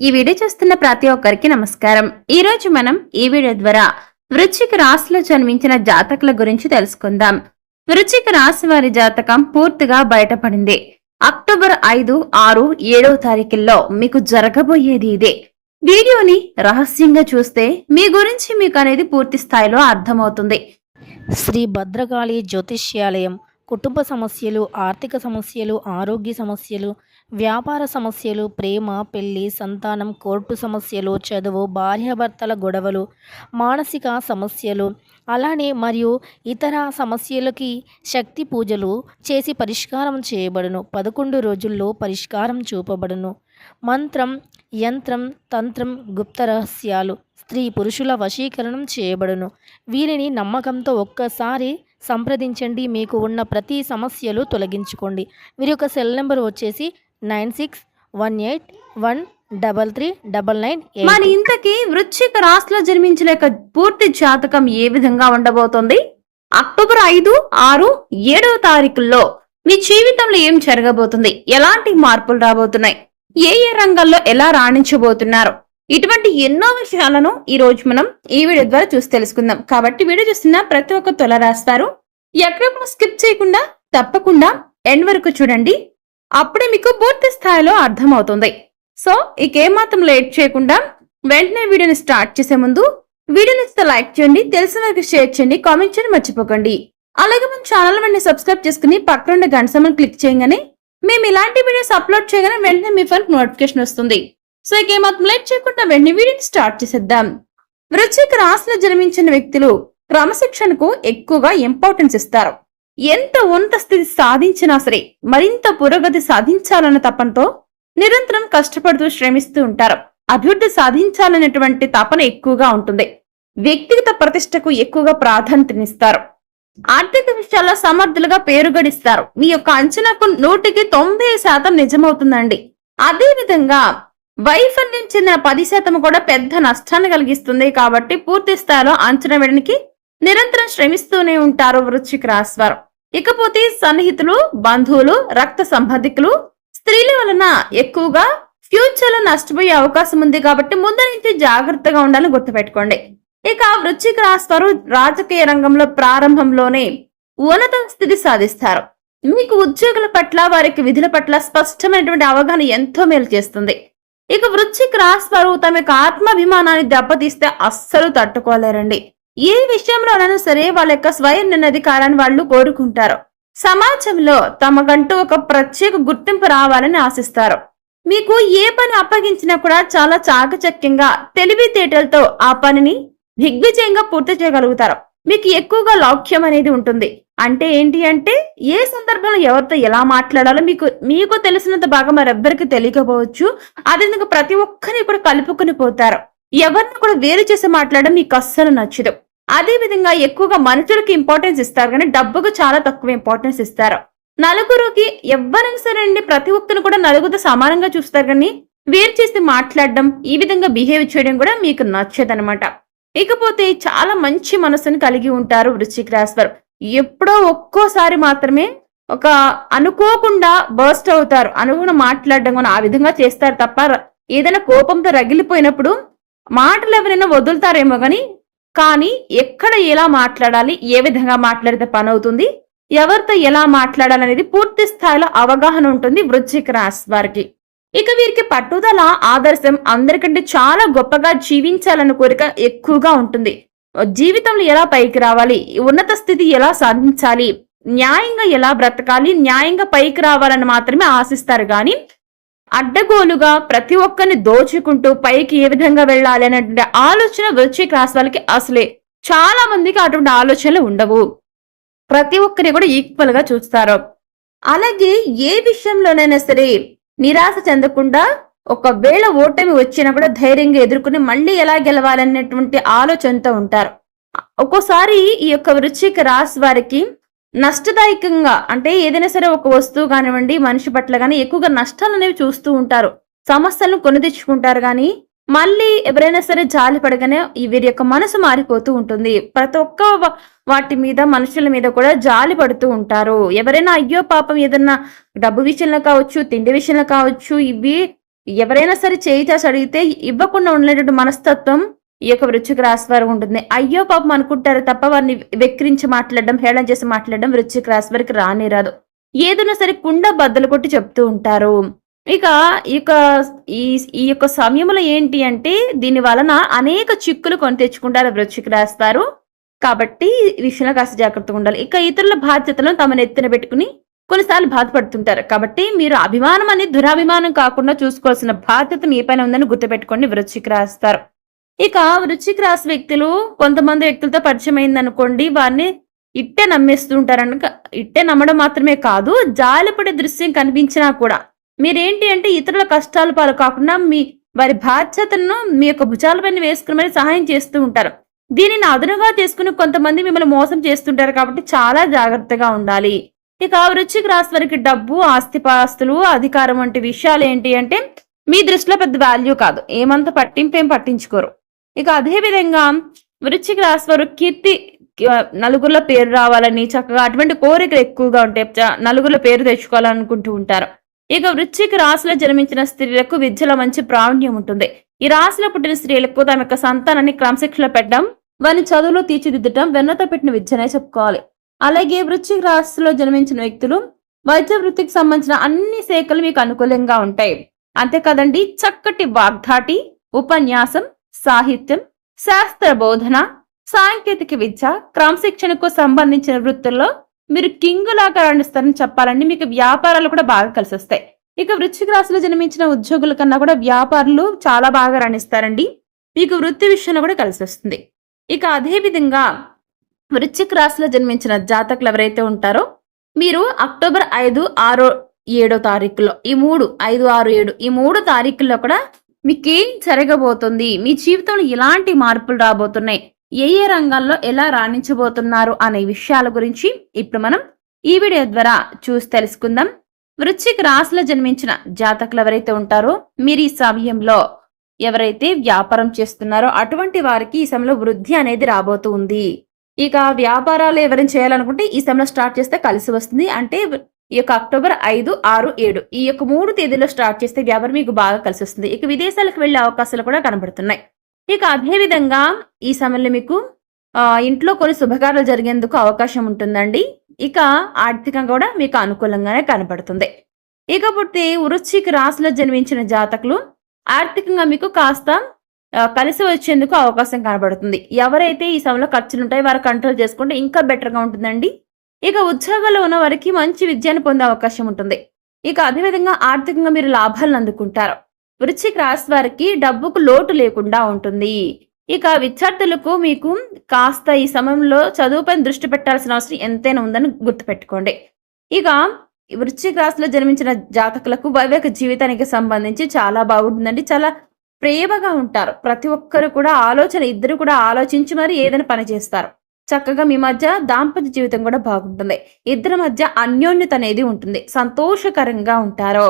ఈ వీడియో చూస్తున్న ప్రతి ఒక్కరికి నమస్కారం. ఈ రోజు మనం ఈ వీడియో ద్వారా వృశ్చిక రాశిలో జన్మించిన జాతకుల గురించి తెలుసుకుందాం. వృశ్చిక రాశి వారి జాతకం పూర్తిగా బయటపడింది. అక్టోబర్ ఐదు ఆరు ఏడవ తారీఖుల్లో మీకు జరగబోయేది ఇదే. వీడియోని రహస్యంగా చూస్తే మీ గురించి మీకు అనేది పూర్తి స్థాయిలో అర్థమవుతుంది. శ్రీ భద్రకాళి జ్యోతిష్యాలయం కుటుంబ సమస్యలు ఆర్థిక సమస్యలు ఆరోగ్య సమస్యలు వ్యాపార సమస్యలు ప్రేమ పెళ్ళి సంతానం కోర్టు సమస్యలు చదువు భార్యాభర్తల గొడవలు మానసిక సమస్యలు అలానే మరియు ఇతర సమస్యలకి శక్తి పూజలు చేసి పరిష్కారం చేయబడును. పదకొండు రోజుల్లో పరిష్కారం చూపబడును. మంత్రం యంత్రం తంత్రం గుప్త రహస్యాలు స్త్రీ పురుషుల వశీకరణం చేయబడును. వీరిని నమ్మకంతో ఒక్కసారి సంప్రదించండి. మీకు ఉన్న ప్రతి సమస్యలు తొలగించుకోండి. వీరి యొక్క సెల్ నెంబర్ వచ్చేసి nine six one eight one double three double nine మరి ఇంతకి ఇంతకీ వృశ్చిక రాశిలో జన్మించిన యొక్క పూర్తి జాతకం ఏ విధంగా ఉండబోతోంది? అక్టోబర్ ఐదు ఆరు ఏడవ తారీఖుల్లో మీ జీవితంలో ఏం జరగబోతుంది? ఎలాంటి మార్పులు రాబోతున్నాయి? ఏ ఏ రంగాల్లో ఎలా రాణించబోతున్నారు? ఇటువంటి ఎన్నో విషయాలను ఈ రోజు మనం ఈ వీడియో ద్వారా చూసి తెలుసుకుందాం. కాబట్టి వీడియో చూస్తున్న ప్రతి ఒక్క తొల రాస్తారు ఎక్కడ స్కిప్ చేయకుండా తప్పకుండా ఎండ్ వరకు చూడండి. అప్పుడే మీకు పూర్తి స్థాయిలో అర్థమవుతుంది. సో ఇక ఏమాత్రం లేట్ చేయకుండా వెంటనే వీడియోని స్టార్ట్ చేసే ముందు వీడియోని ఇస్తే లైక్ చేయండి తెలిసిన వారికి షేర్ చేయండి కామెంట్ చేయండి మర్చిపోకండి. అలాగే మన ఛానల్ వెంటనే సబ్స్క్రైబ్ చేసుకుని పక్కన గంట సమయం క్లిక్ చేయగానే మేము ఇలాంటి వీడియోస్ అప్లోడ్ చేయగానే వెంటనే మీ ఫోన్ నోటిఫికేషన్ వస్తుంది. సో ఇకేమాత్రం లేట్ చేయకుండా వెంటనే వీడియోని స్టార్ట్ చేసేద్దాం. వృశ్చిక రాశిలో జన్మించిన వ్యక్తులు క్రమశిక్షణకు ఎక్కువగా ఇంపార్టెన్స్ ఇస్తారు. ఎంత ఉన్నత స్థితి సాధించినా సరే మరింత పురోగతి సాధించాలన్న తపంతో నిరంతరం కష్టపడుతూ శ్రమిస్తూ ఉంటారు. అభివృద్ధి సాధించాలనేటువంటి తపన ఎక్కువగా ఉంటుంది. వ్యక్తిగత ప్రతిష్టకు ఎక్కువగా ప్రాధాన్యతనిస్తారు. ఆర్థిక విషయాల్లో సమర్థులుగా పేరు గడిస్తారు మీ యొక్క అంచనాకు నూటికి తొంభై శాతం నిజమవుతుందండి. అదేవిధంగా వైఫల్యం చెందిన పది శాతం కూడా పెద్ద నష్టాన్ని కలిగిస్తుంది కాబట్టి పూర్తి స్థాయిలో అంచనా వేయడానికి నిరంతరం శ్రమిస్తూనే ఉంటారు వృశ్చిక రాశివారు ఇకపోతే సన్నిహితులు బంధువులు రక్త సంబంధికులు స్త్రీల వలన ఎక్కువగా ఫ్యూచర్లో నష్టపోయే అవకాశం ఉంది కాబట్టి ముందు నుంచి జాగ్రత్తగా ఉండాలని గుర్తుపెట్టుకోండి. ఇక వృశ్చిక రాస్తారు రాజకీయ రంగంలో ప్రారంభంలోనే ఉన్నత స్థితి సాధిస్తారు. మీకు ఉద్యోగుల పట్ల వారికి విధుల పట్ల స్పష్టమైనటువంటి అవగాహన ఎంతో మేలు చేస్తుంది. ఇక వృశ్చిక రాశి వారు తమ యొక్క ఆత్మాభిమానాన్ని దెబ్బతీస్తే అస్సలు తట్టుకోలేరండి. ఏ విషయంలోనైనా సరే వాళ్ళ యొక్క స్వయం నిర్ణధికారాన్ని వాళ్ళు కోరుకుంటారు. సమాజంలో తమకంటూ ఒక ప్రత్యేక గుర్తింపు రావాలని ఆశిస్తారు. మీకు ఏ పని అప్పగించినా కూడా చాలా చాకచక్యంగా తెలివితేటలతో ఆ పనిని దిగ్విజయంగా పూర్తి చేయగలుగుతారు. మీకు ఎక్కువగా లౌక్యం అనేది ఉంటుంది. అంటే ఏంటి అంటే ఏ సందర్భంలో ఎవరితో ఎలా మాట్లాడాలో మీకు మీకు తెలిసినంత బాగా మరెవ్వరికి తెలియకపోవచ్చు. అదేవిధంగా ప్రతి ఒక్కరిని కూడా కలుపుకొని పోతారు. ఎవరిని కూడా వేరు చేసి మాట్లాడడం మీకు అస్సలు నచ్చదు. అదే విధంగా ఎక్కువగా మనుషులకి ఇంపార్టెన్స్ ఇస్తారు కానీ డబ్బుకు చాలా తక్కువ ఇంపార్టెన్స్ ఇస్తారు. నలుగురికి ఎవరైనా సరే అండి ప్రతి ఒక్కరిని కూడా నలుగురితో సమానంగా చూస్తారు కానీ వేరు చేసి మాట్లాడడం ఈ విధంగా బిహేవ్ చేయడం కూడా మీకు నచ్చదనమాట. ఇకపోతే చాలా మంచి మనసుని కలిగి ఉంటారు వృశ్చిక రాశివారు ఎప్పుడో ఒక్కోసారి మాత్రమే ఒక అనుకోకుండా బర్స్ట్ అవుతారు. అనుగుణ మాట్లాడడం కూడా ఆ విధంగా చేస్తారు తప్ప ఏదైనా కోపంతో రగిలిపోయినప్పుడు మాటలు ఎవరైనా వదులుతారేమో కానీ కానీ ఎక్కడ ఎలా మాట్లాడాలి ఏ విధంగా మాట్లాడితే పని అవుతుంది ఎవరితో ఎలా మాట్లాడాలనేది పూర్తి స్థాయిలో అవగాహన ఉంటుంది వృశ్చిక రాశి వారికి. ఇక వీరికి పట్టుదల ఆదర్శం అందరికంటే చాలా గొప్పగా జీవించాలన్న కోరిక ఎక్కువగా ఉంటుంది. జీవితంలో ఎలా పైకి రావాలి ఉన్నత స్థితి ఎలా సాధించాలి న్యాయంగా ఎలా బ్రతకాలి న్యాయంగా పైకి రావాలని మాత్రమే ఆశిస్తారు కానీ అడ్డగోలుగా ప్రతి ఒక్కరిని దోచుకుంటూ పైకి ఏ విధంగా వెళ్ళాలి అనేటువంటి ఆలోచన వృశ్చిక రాశి వాళ్ళకి అసలే. చాలా మందికి అటువంటి ఆలోచనలు ఉండవు. ప్రతి ఒక్కరిని కూడా ఈక్వల్గా చూస్తారు. అలాగే ఏ విషయంలోనైనా సరే నిరాశ చెందకుండా ఒకవేళ ఓటమి వచ్చినా కూడా ధైర్యంగా ఎదుర్కొని మళ్ళీ ఎలా గెలవాలనేటువంటి ఆలోచనతో ఉంటారు. ఒక్కోసారి ఈ యొక్క వృశ్చిక రాశి వారికి నష్టదాయకంగా అంటే ఏదైనా సరే ఒక వస్తువు కానివ్వండి మనిషి పట్ల కానీ ఎక్కువగా నష్టాలు అనేవి చూస్తూ ఉంటారు. సమస్యలను కొని తెచ్చుకుంటారు కానీ మళ్ళీ ఎవరైనా సరే జాలి పడగానే వీరి యొక్క మనసు మారిపోతూ ఉంటుంది. ప్రతి ఒక్క వాటి మీద మనుషుల మీద కూడా జాలి పడుతూ ఉంటారు. ఎవరైనా అయ్యో పాపం ఏదన్నా డబ్బు విషయంలో కావచ్చు తిండి విషయంలో కావచ్చు ఇవి ఎవరైనా సరే చేయి చేసి అడిగితే ఇవ్వకుండా ఉండేటువంటి మనస్తత్వం ఈ యొక్క వృశ్చిక రాశి వారు ఉంటుంది. అయ్యో పాపం అనుకుంటారు తప్ప వారిని వెక్కిరించి మాట్లాడడం హేళన చేసి మాట్లాడడం వృశ్చిక రాశి వారికి రానే రాదు. ఏదైనా సరే కుండ బద్దలు కొట్టి చెప్తూ ఉంటారు. ఇక ఈ యొక్క ఈ ఈ యొక్క సమయంలో ఏంటి అంటే దీని వలన అనేక చిక్కులు కొని తెచ్చుకుంటారు వృశ్చిక రాస్తారు కాబట్టి ఈ విషయంలో కాస్త జాగ్రత్తగా ఉండాలి. ఇక ఇతరుల బాధ్యతలను తమను ఎత్తున పెట్టుకుని కొన్నిసార్లు బాధపడుతుంటారు. కాబట్టి మీరు అభిమానం అనేది దురాభిమానం కాకుండా చూసుకోవాల్సిన బాధ్యత మీ పైన ఉందని గుర్తుపెట్టుకోండి వృశ్చిక రాస్తారు ఇక వృశ్చిక రాశి వ్యక్తులు కొంతమంది వ్యక్తులతో పరిచయం అయింది అనుకోండి వారిని ఇట్టే నమ్మేస్తుంటారనక ఇట్టే నమ్మడం మాత్రమే కాదు జాలిపడే దృశ్యం కనిపించినా కూడా. మీరేంటి అంటే ఇతరుల కష్టాలు పాలు కాకుండా మీ వారి బాధ్యతలను మీ యొక్క భుజాలపైన వేసుకుని సహాయం చేస్తూ ఉంటారు. దీనిని అదునుగా చేసుకుని కొంతమంది మిమ్మల్ని మోసం చేస్తుంటారు కాబట్టి చాలా జాగ్రత్తగా ఉండాలి. ఇక వృశ్చిక రాశి వారికి డబ్బు ఆస్తిపాస్తులు అధికారం వంటి విషయాలు ఏంటి అంటే మీ దృష్టిలో పెద్ద వాల్యూ కాదు. ఏమంత పట్టింపు ఏం పట్టించుకోరు. ఇక అదే విధంగా వృశ్చిక రాశి వారు కీర్తి నలుగురిలో పేరు రావాలని చక్కగా అటువంటి కోరికలు ఎక్కువగా ఉంటాయి నలుగురిలో పేరు తెచ్చుకోవాలనుకుంటూ ఉంటారు. ఇక వృశ్చిక రాశిలో జన్మించిన స్త్రీలకు విద్యలో మంచి ప్రావీణ్యం ఉంటుంది. ఈ రాశిలో పుట్టిన స్త్రీలకు తమ యొక్క సంతానాన్ని క్రమశిక్షణ పెట్టడం వారిని చదువులో తీర్చిదిద్దటం వెన్నతో పెట్టిన విద్యనే చెప్పుకోవాలి. అలాగే వృశ్చిక రాశిలో జన్మించిన వ్యక్తులు వైద్య వృత్తికి సంబంధించిన అన్ని శాఖలు మీకు అనుకూలంగా ఉంటాయి. అంతేకాదండి చక్కటి వాగ్ధాటి ఉపన్యాసం సాహిత్యం శాస్త్ర బోధన సాంకేతిక విద్య క్రమశిక్షణకు సంబంధించిన వృత్తుల్లో మీరు కింగ్ లాగా రాణిస్తారని చెప్పాలండి. మీకు వ్యాపారాలు కూడా బాగా కలిసి వస్తాయి ఇక వృశ్చిక రాశిలో జన్మించిన ఉద్యోగుల కన్నా కూడా వ్యాపారులు చాలా బాగా రాణిస్తారండి. మీకు వృత్తి విషయంలో కూడా కలిసి వస్తుంది ఇక అదేవిధంగా వృశ్చిక రాశిలో జన్మించిన జాతకులు ఎవరైతే ఉంటారో మీరు అక్టోబర్ ఐదు ఆరో ఏడో తారీఖులో ఈ మూడు ఐదు ఆరు ఏడు ఈ మూడు తారీఖుల్లో కూడా మీకేం జరగబోతుంది? మీ జీవితంలో ఎలాంటి మార్పులు రాబోతున్నాయి. ఏ ఏ రంగాల్లో ఎలా రాణించబోతున్నారు అనే విషయాల గురించి ఇప్పుడు మనం ఈ వీడియో ద్వారా చూసి తెలుసుకుందాం. వృశ్చిక రాశిలో జన్మించిన జాతకులు ఎవరైతే ఉంటారో మీరు ఈ సమయంలో ఎవరైతే వ్యాపారం చేస్తున్నారో అటువంటి వారికి ఈ సమయంలో వృద్ధి అనేది రాబోతూ ఉంది. ఇక వ్యాపారాలు ఎవరైనా చేయాలనుకుంటే ఈ సమయంలో స్టార్ట్ చేస్తే కలిసి వస్తుంది. అంటే ఈ యొక్క అక్టోబర్ ఐదు ఆరు ఏడు ఈ యొక్క మూడు తేదీలో స్టార్ట్ చేస్తే వ్యాపారం మీకు బాగా కలిసి వస్తుంది. ఇక విదేశాలకు వెళ్ళే అవకాశాలు కూడా కనబడుతున్నాయి. ఇక అదేవిధంగా ఈ సమయంలో మీకు ఇంట్లో కొన్ని శుభకార్యాలు జరిగేందుకు అవకాశం ఉంటుందండి. ఇక ఆర్థికంగా కూడా మీకు అనుకూలంగానే కనబడుతుంది. ఇకపోతే వృశ్చిక రాశిలో జన్మించిన జాతకులు ఆర్థికంగా మీకు కాస్త కలిసి వచ్చేందుకు అవకాశం కనబడుతుంది. ఎవరైతే ఈ సమయంలో ఖర్చులు ఉంటాయో వారు కంట్రోల్ చేసుకుంటే ఇంకా బెటర్గా ఉంటుందండి. ఇక ఉద్యోగాల్లో ఉన్న వారికి మంచి విద్యను పొందే అవకాశం ఉంటుంది. ఇక అదేవిధంగా ఆర్థికంగా మీరు లాభాలను అందుకుంటారు. వృశ్చిక రాశి వారికి డబ్బుకు లోటు లేకుండా ఉంటుంది. ఇక విద్యార్థులకు మీకు కాస్త ఈ సమయంలో చదువుపై దృష్టి పెట్టాల్సిన అవసరం ఎంతైనా ఉందని గుర్తుపెట్టుకోండి. ఇక వృశ్చిక రాశిలో జన్మించిన జాతకులకు వైవేక జీవితానికి సంబంధించి చాలా బాగుంటుందండి. చాలా ప్రేమగా ఉంటారు. ప్రతి ఒక్కరు కూడా ఆలోచన ఇద్దరు కూడా ఆలోచించి మరి ఏదైనా పని చేస్తారు. చక్కగా మీ మధ్య దాంపత్య జీవితం కూడా బాగుంటుంది. ఇద్దరి మధ్య అన్యోన్యత అనేది ఉంటుంది. సంతోషకరంగా ఉంటారో.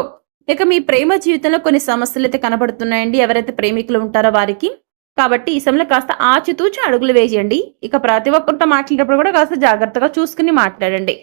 ఇక మీ ప్రేమ జీవితంలో కొన్ని సమస్యలు అయితే కనబడుతున్నాయండి. ఎవరైతే ప్రేమికులు ఉంటారో వారికి. కాబట్టి ఈ సమయంలో కాస్త ఆచితూచి అడుగులు వేయండి. ఇక ప్రతి ఒక్కరితో మాట్లాడేటప్పుడు కూడా కాస్త జాగ్రత్తగా చూసుకుని మాట్లాడండి.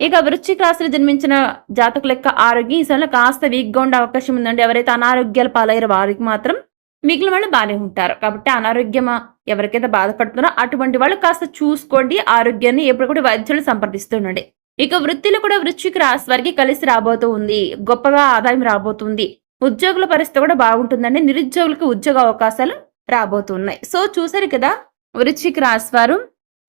ఇక వృశ్చిక రాశిలో జన్మించిన జాతకుల యొక్క ఆరోగ్యం ఈ సమయంలో కాస్త వీక్గా ఉండే అవకాశం ఉందండి. ఎవరైతే అనారోగ్యాలు పాలయ్యారో వారికి మాత్రం మిగిలిన వాళ్ళు బాగానే ఉంటారు. కాబట్టి అనారోగ్యం ఎవరికైతే బాధపడుతున్నారో అటువంటి వాళ్ళు కాస్త చూసుకోండి ఆరోగ్యాన్ని ఎప్పుడు కూడా వైద్యులు సంప్రదిస్తుండండి ఇక వృత్తిలో కూడా వృశ్చిక రాశి వారికి కలిసి రాబోతూ ఉంది. గొప్పగా ఆదాయం రాబోతుంది. ఉద్యోగుల పరిస్థితి కూడా బాగుంటుందండి. నిరుద్యోగులకు ఉద్యోగ అవకాశాలు రాబోతున్నాయి. సో చూసారు కదా వృశ్చిక రాశి వారు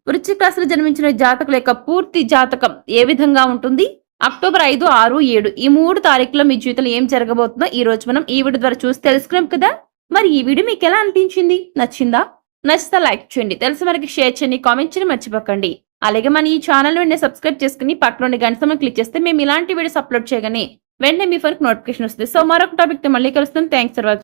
వృశ్చిక రాశిలో జన్మించిన జాతకుల యొక్క పూర్తి జాతకం ఏ విధంగా ఉంటుంది? అక్టోబర్ ఐదు ఆరు ఏడు. ఈ మూడు తారీఖులో మీ జీవితంలో ఏం జరగబోతుందో ఈ రోజు మనం ఈ వీడియో ద్వారా చూసి తెలుసుకున్నాం కదా. మరి ఈ వీడియో మీకు ఎలా అనిపించింది? నచ్చిందా? నచ్చితే లైక్ చేయండి. తెలిసి మనకి షేర్ చేయండి. కామెంట్ చేయని మర్చిపోకండి. అలాగే మన ఈ ఛానల్ వెంటనే సబ్స్క్రైబ్ చేసుకుని పక్కన గంట క్లిక్ చేస్తే మేము ఇలాంటి వీడియోస్ అప్లోడ్ చేయగానే వెంటనే మీ ఫోన్కి నోటిఫికేషన్ వస్తుంది. సో మరొక టాపిక్ మళ్ళీ కలుస్తాం. Thanks for watching